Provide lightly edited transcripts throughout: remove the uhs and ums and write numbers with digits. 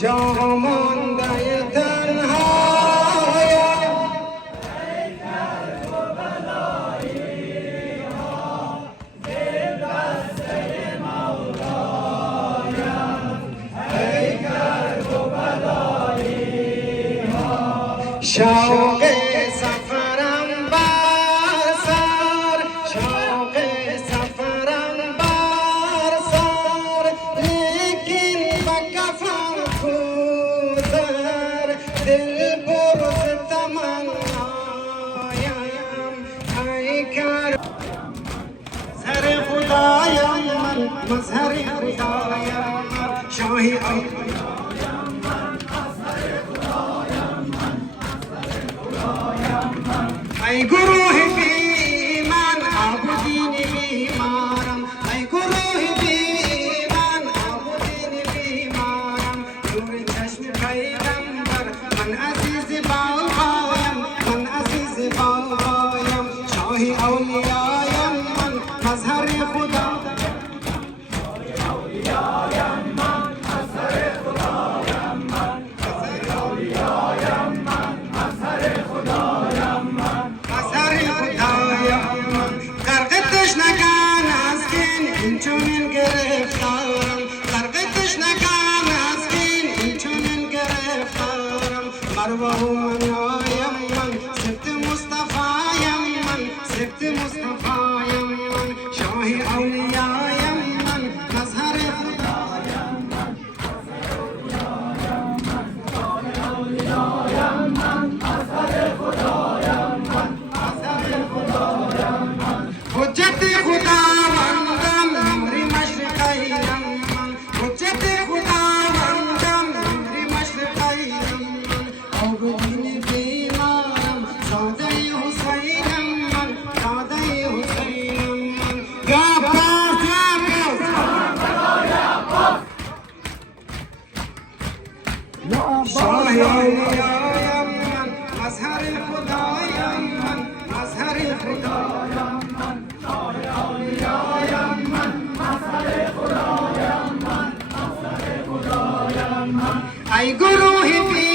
جا مانده تنها شوق سفرم بر سر شوق سفرم بر سر لیکن به کفم کوزر دل برز تمنایم ای کر سر خدایم من مظهر خدایم من شاهی ای گروه بی من عبودین بیمارم ای گروه بی من عبودین بیمارم نور چشم پیغمبر من عزیز بابایم من عزیز بابایم شاهی اولیایم من مظهر خدا چونین گرفتارم غرقتش نکن از این چونین گرفتارم مروه و منایم من سبت مصطفایم من سبت مصطفایم من شاهی اولیایم من مظهر خدایم من مظهر خدایم من مظهر خدایم من حجت خداوندم نوری مشرقیم من حجت خداوندم نوری مشرقیم من عابدین بیمارم زاده حسینم من زاده حسینم من یا باز یا باز شاهی اولیایم من مظهر خدایم من مظهر خدایم من شاهی اولیایم من مظهر خدایم من مظهر خدایم من ای گروه بی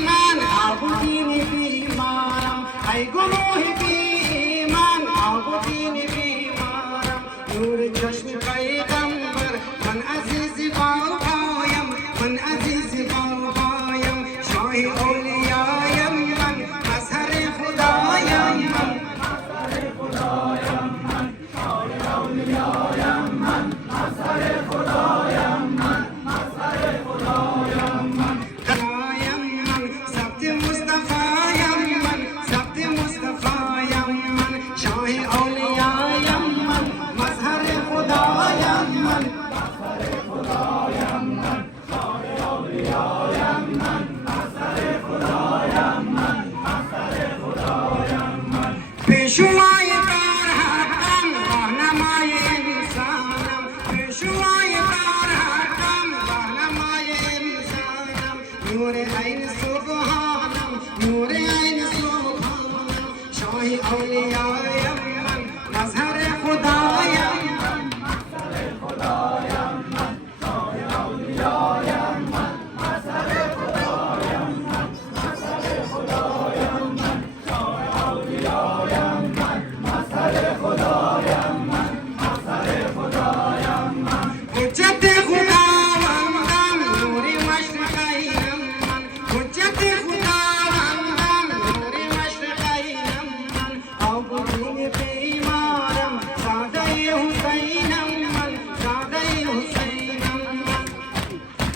من عبودین بیمارم ای گروه بی من عبودین بیمارم نور چشم پیغمبر من عزیز بابایم من عزیز بابایم شاهی اولیایم من مظهر خدایم من مظهر خدایم من شاهی اولیایم من مظهر خدایم من مظهر خدایم من خدایم من ثبت مصطفایم من ثبت مصطفایم من شاهی اولیایم من مظهر خدایم من مظهر خدایم من شاهی اولیایم من مظهر خدایم من مظهر خدایم من پیشوای برحقم راهنمای انسانم پیشوای برحقم راهنمای انسانم نور عین سبحانم نور عین سبحانم شاهی اولیایم من مظهر خدایم من مظهر خدایم من شاهی اولیایم من مظهر خدایم من مظهر خدایم من شاهی اولیایم من مظهر خدایم من مظهر خدایم من حجت خداوندم نوری مشرقیم من حجت خداوندم نوری مشرقیم من عابدین بیمارم زاده حسینم من زاده حسینم من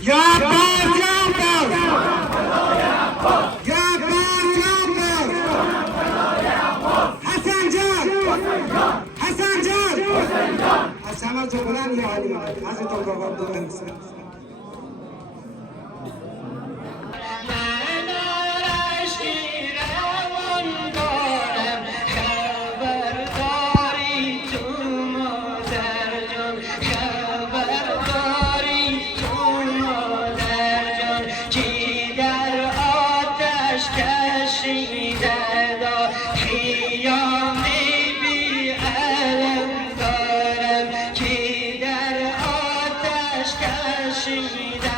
یا باز یا باز یا باز یا باز حسن جان حسن جان حسن جان بلند یا علی حضرت بابا دو کشیده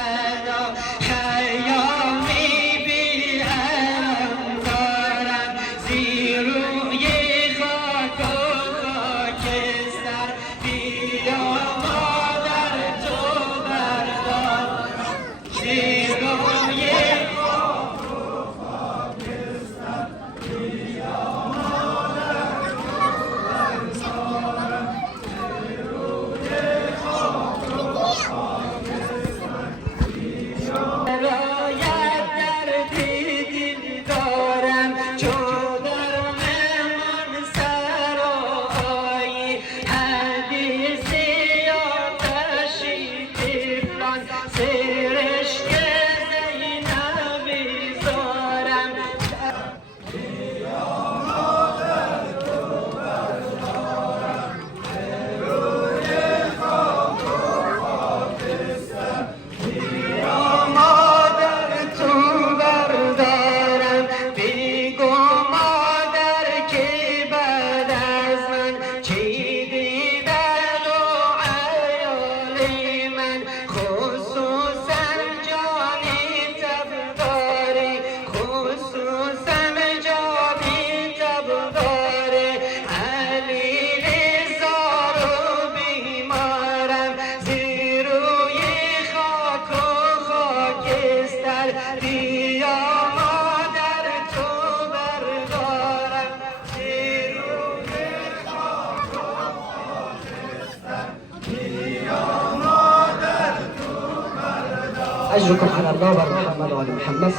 أجركم على الله محمد وعلى محمد.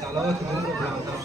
صلوات غریبم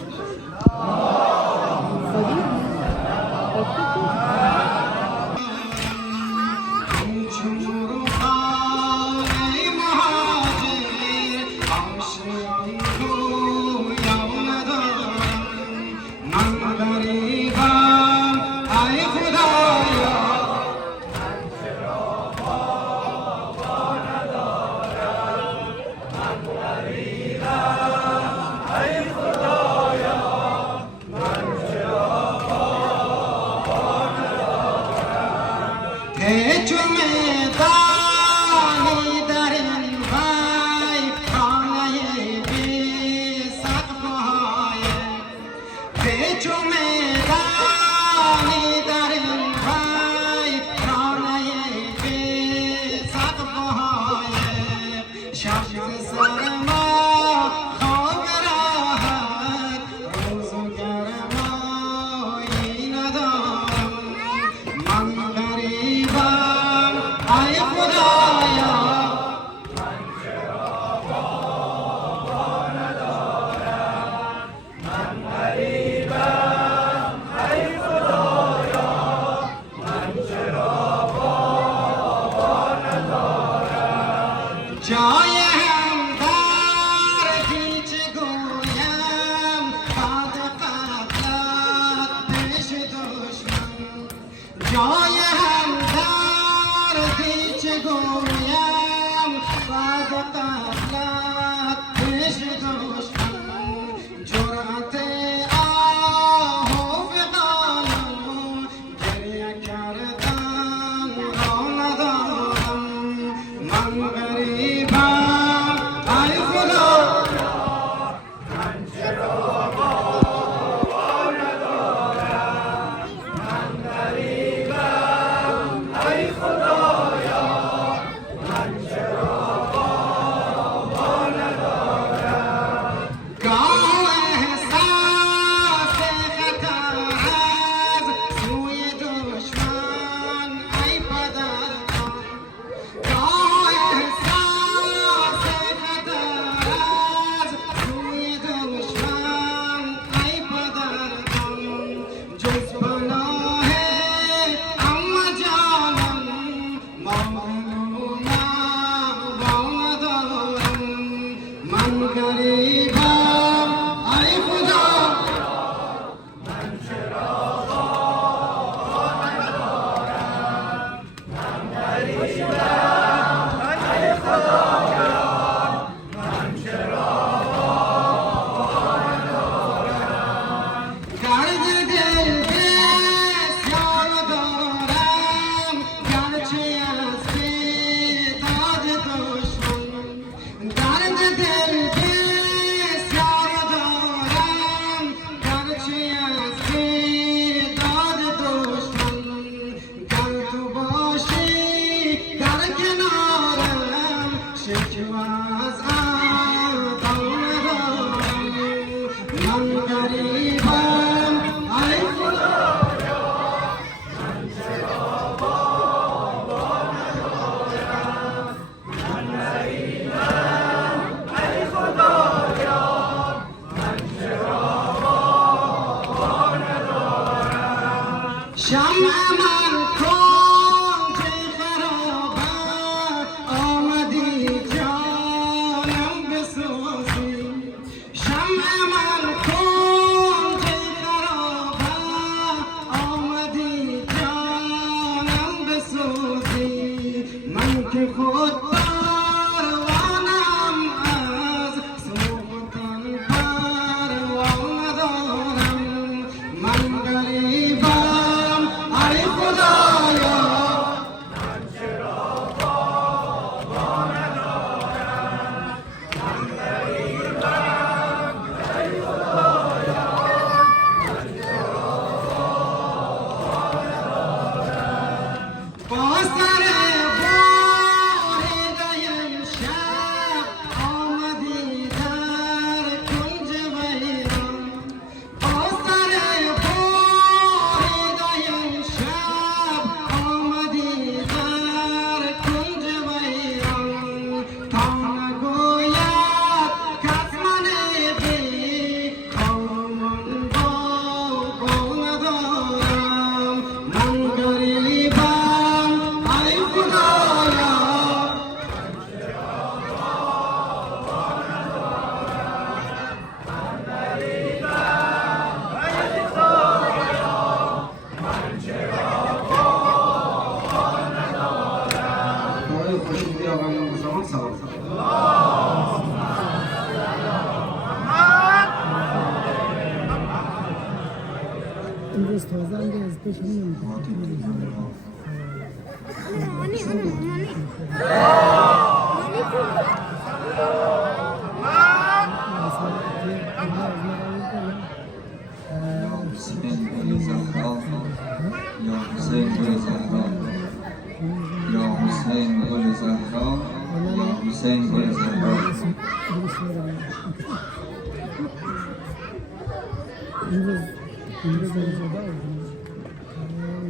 شمع من کن که خرابت آمدی جانم بسوزی شمع من کن که خرابت آمدی جانم بسوزی من که خود پروانم از سوختن پروانه دارم من غریبم ای خدایا من چرا پروانه دارم من غریبم ای خدایا من چرا پروانه دارم با سر باریده شب آمدی در کنج ویران با سر باریده شب آمدی در کنج ویران تا نگوید کس من بی خوامان با ندارم من غریبم ای خدایا برای خوشنودی آقایان بزرگان سلام امروز تازه هم از پیش یا حسین گل زهرا یا حسین گل زهرا یا حسین گل زهرا امروز روزاده آوردیم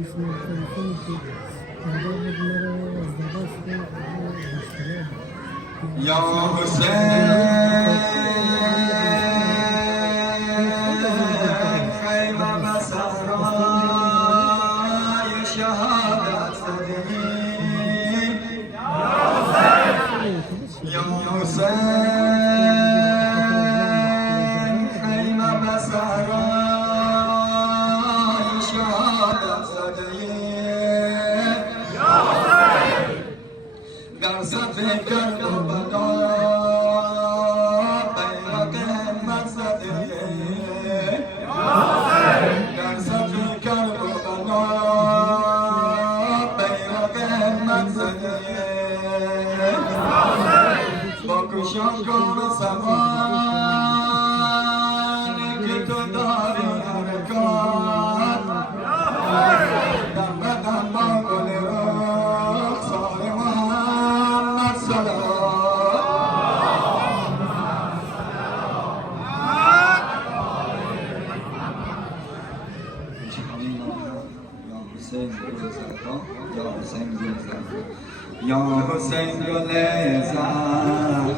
اسم تلفنی که قرار بود مرا ازدواج کنه یا حسین خیمم صحرای شهادت زدیم یا حسین خیمم صحرای شهادت زدیم در صف کربلا بیرق همت زدیم در صف کربلا بیرق همت زدیم با کشان سوانی که تو داری حرکات دم به دم با گل رخسار محمد صلوات یا حسین گل زهرا یا حسین گل زهرا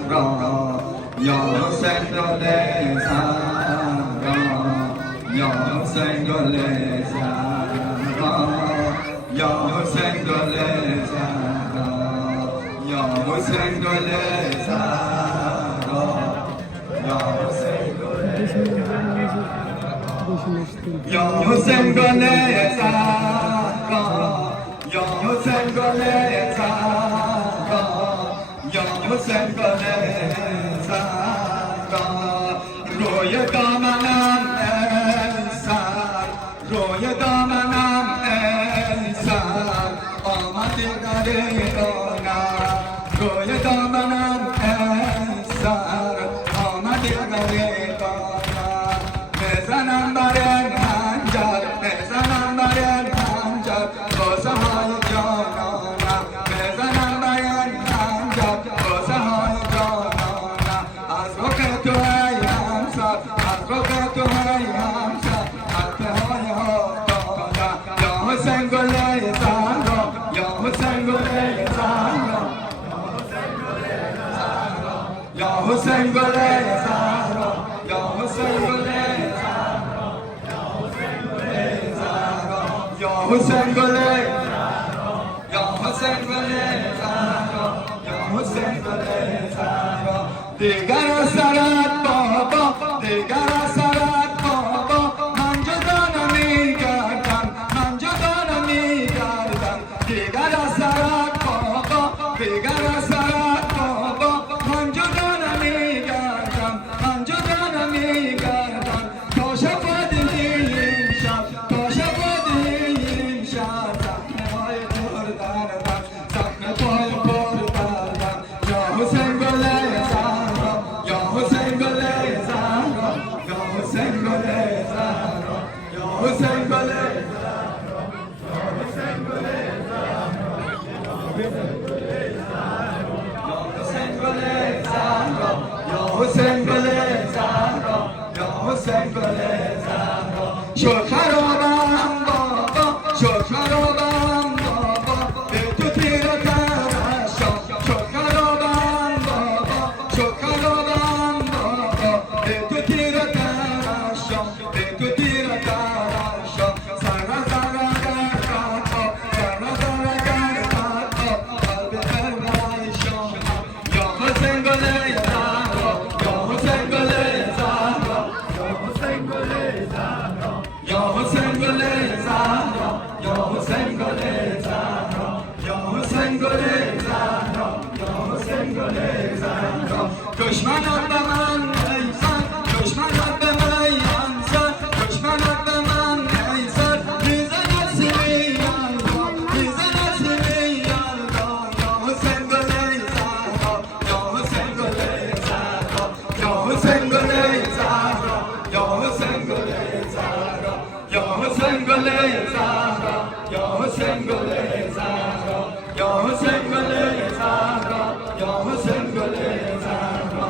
یا حسین گل زهرا یا حسین گل زهرا یا حسین گل زهرا یا حسین گل زهرا یا حسین گل زهرا یا حسین گل یا حسین گل زهرا یا حسین گل زهرا یا حسین گل زهرا روی دامنم ای سر روی دامنم ای سر آمدی غریبانم روی دامنم ای سر آمدی غریبانم بزنم بر خنجر بزنم بر خنجر بازه های جانانم بزنم بر خنجر بازه های جانانم از رخ تو ای همسر از رخ تو ای همسر حرفه های آفتادم یا حسین گل زهرا یا حسین گل زهرا یا حسین گل زهرا یا حسین گل زهرا یا حسین گل یا حسین گل زهرا یا حسین گل زهرا دیگر اثرت بابا دیگر اثرت بابا من جدا نمیگردم من جدا نمیگردم دیگر اثرت بابا دیگر اثرت بابا من جدا نمیگردم من جدا نمیگردم تا شفاعت این شب تا شفاعت این شب زخم پای پر دردم زخم پای پر دردم یا حسین گل زهرا یا حسین گل زهرا یا حسین گل زهرا یا حسین گل حسین گل زهرا یا حسین گل زهرا شد خرابم بابا شد خرابم بابا به تو تیره ترشم شد خرابم بابا شد خرابم بابا به تو تیره ترشم به تو تیره ترشم سر زره در خطا سر زره در خطا قلب پرورشم یا حسین گل زهرا یا حسین گل زهرا یا حسین گل زهرا یا حسین گل زهرا یا حسین گل زهرا یا حسین گل زهرا دشمنان به من ایزن دشمنان به من ایزن دشمنان به من ایزن میزند سیمی یلدا میزند سیمی یلدا یا حسین گل زهرا یا حسین گل زهرا یا حسین گل زهرا یا حسین گل زهرا یا حسین گل زهرا یا حسین گل زهرا یا حسین گل زهرا یا حسین گل زهرا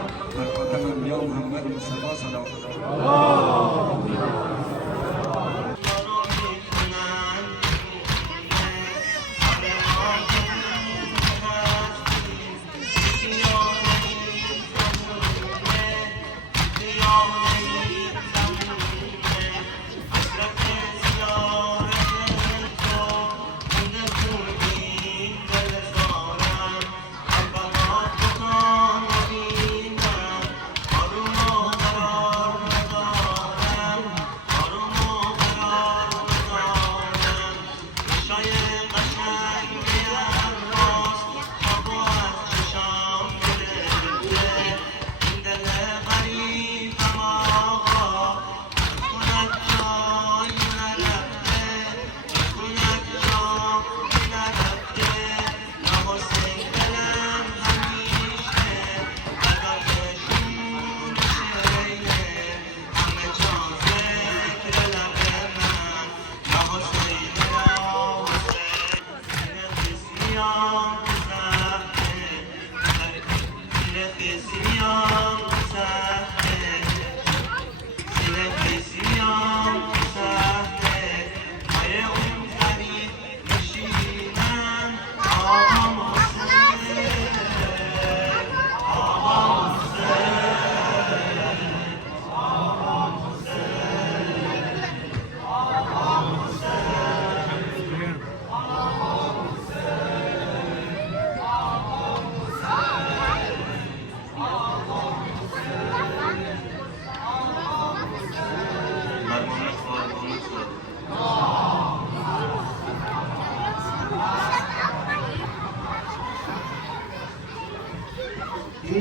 خاتم یا محمد مصطفی صلی الله علیه و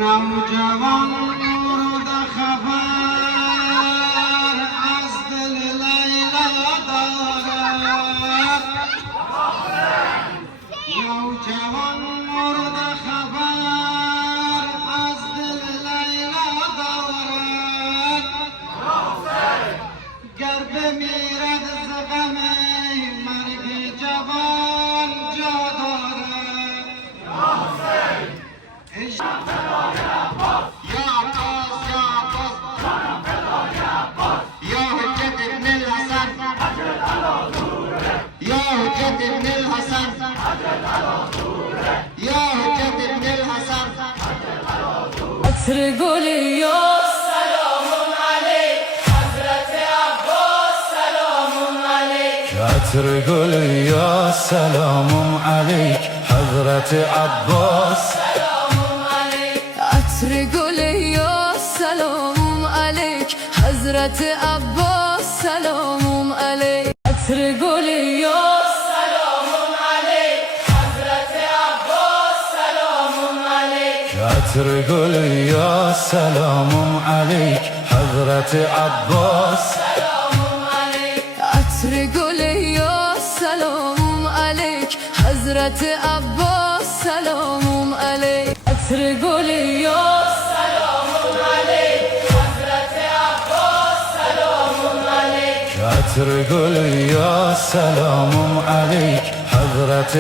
نوجوان مورد خبر از دل لیلا دارد نوجوان مورد خبر از دل لیلا دارد گر بمیرد ز غم مرگ جوان جا دارد عطر گل یا سلام علیک حضرت عباس سلام علیک عطر عطر گل یا سلام علیک حضرت عباس عطر گل یا سلام علیک حضرت عباس سلام علیک عطر گل یا سلام علیک حضرت عباس سلام علیک عطر گل یا سلام علیک حضرت عباس عطر گل یا سلام علیک حضرت عباس سلام علیک عطر گل یا سلام علیک حضرت عباس سلام علیک عطر گل یا سلام علیک حضرت